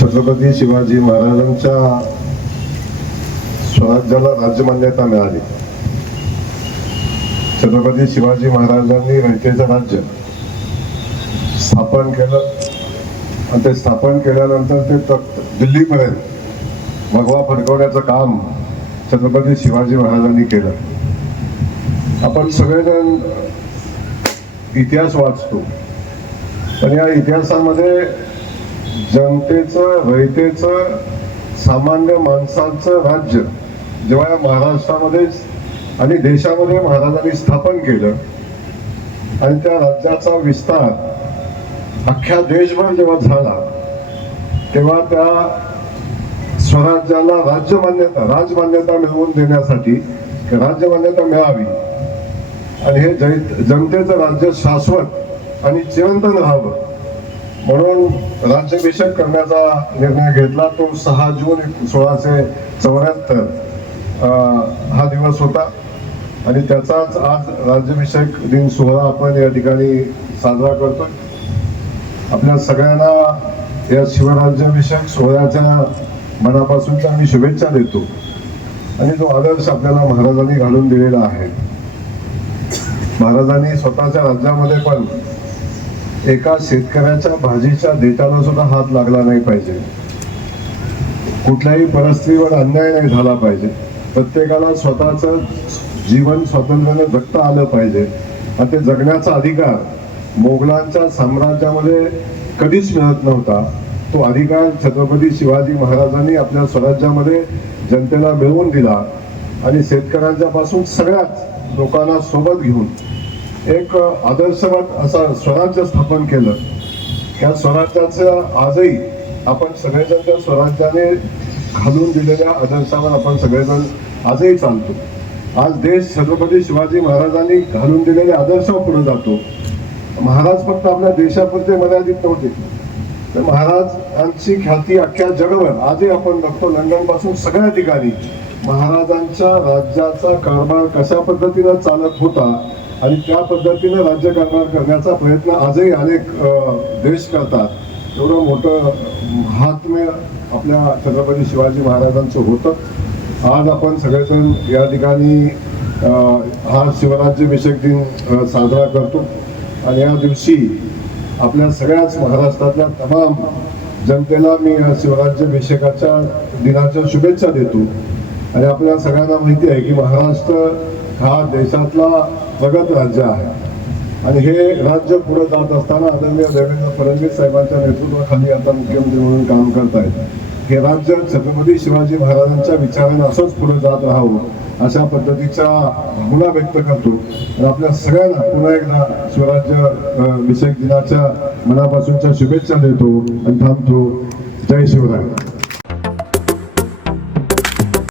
छत्रपती शिवाजी महाराजांच्या स्वराज्याला राज्यमान्यता मिळाली. छत्रपती शिवाजी महाराजांनी रयतेचं राज्य स्थापन केलं. आणि ते स्थापन केल्यानंतर ते तख्त दिल्लीपर्यंत भगवा फडकवण्याचं काम छत्रपती शिवाजी महाराजांनी केलं. आपण सगळेजण इतिहास वाचतो. पण या इतिहासामध्ये जनतेचं रयतेचं सामान्य माणसांचं राज्य जेव्हा या महाराष्ट्रामध्ये आणि देशामध्ये महाराजांनी स्थापन केलं आणि त्या राज्याचा विस्तार अख्ख्या देशभर जेव्हा झाला तेव्हा त्या स्वराज्याला राज्य मान्यता राजमान्यता मिळवून देण्यासाठी राज्यमान्यता मिळावी. आणि हे जै- जनतेचं राज्य शाश्वत आणि चिरंतन राहावं. म्हणून राज्याभिषेक करण्याचा निर्णय घेतला तो सहा जून सोळाशे चौऱ्याहत्तर हा दिवस होता. आणि त्याचाच आज राज्याभिषेक दिन सोहळा आपण या ठिकाणी साजरा करतो आपल्या सगळ्यांना या शिवराज्याभिषेक सोहळ्याच्या मनापासूनच्या मी शुभेच्छा देतो. आणि जो आदर्श आपल्याला महाराजांनी घालून दिलेला आहे. महाराजांनी स्वतःच्या राज्यामध्ये पण एका शेतकऱ्याच्या भाजीच्या देताना सुद्धा हात लागला नाही पाहिजे. कुठल्याही परिस्थितीवर अन्याय नाही झाला पाहिजे. प्रत्येकाला स्वतःचं जीवन स्वातंत्र्याने जगता आलं पाहिजे. आणि ते जगण्याचा अधिकार मोगलांच्या साम्राज्यामध्ये कधीच मिळत नव्हता. तो अधिकार छत्रपती शिवाजी महाराजांनी आपल्या स्वराज्यामध्ये जनतेला मिळवून दिला. आणि शेतकऱ्यांच्या पासून सगळ्याच लोकांना सोबत घेऊन एक आदर्शवाद असा स्वराज्य स्थापन केलं. त्या स्वराज्याचं आजही आपण सगळेजण त्या स्वराज्याने घालून दिलेल्या आदर्शावर आपण सगळेजण आजही चालतो. आज देश छत्रपती शिवाजी महाराजांनी घालून दिलेल्या आदर्शावर पुढे जातो. महाराज फक्त आपल्या देशापुरते मर्यादित नव्हते. तर महाराजांची ख्याती अख्ख्या जगभर आजही आपण बघतो. लंडनपासून सगळ्या ठिकाणी महाराजांच्या राज्याचा कारभार कशा पद्धतीनं चालत होता आणि त्या पद्धतीनं राज्यकारभार करण्याचा प्रयत्न आजही अनेक देश करतात. एवढं मोठं महात्म्य आपल्या छत्रपती शिवाजी महाराजांचं होतं. आज आपण सगळेजण या ठिकाणी हा शिवराज्याभिषेक दिन साजरा करतो. आणि या दिवशी आपल्या सगळ्याच महाराष्ट्रातल्या तमाम जनतेला मी या शिवराज्याभिषेकाच्या दिनाच्या शुभेच्छा देतो. आणि आपल्या सगळ्यांना माहिती आहे की महाराष्ट्र हा देशातला प्रगत राज्य आहे. आणि हे राज्य पुढे जात असताना आदरणीय देवेंद्र फडणवीस साहेबांच्या नेतृत्वाखाली आता मुख्यमंत्री म्हणून काम करतायत. हे राज्य छत्रपती शिवाजी महाराजांच्या विचाराने असंच पुढे जात राहावं अशा पद्धतीच्या भावना व्यक्त करतो. आणि आपल्या सगळ्यांना पुन्हा एकदा शिवराज्य अ, अभिषेक दिनाच्या मनापासूनच्या शुभेच्छा देतो आणि थांबतो. जय शिवराय.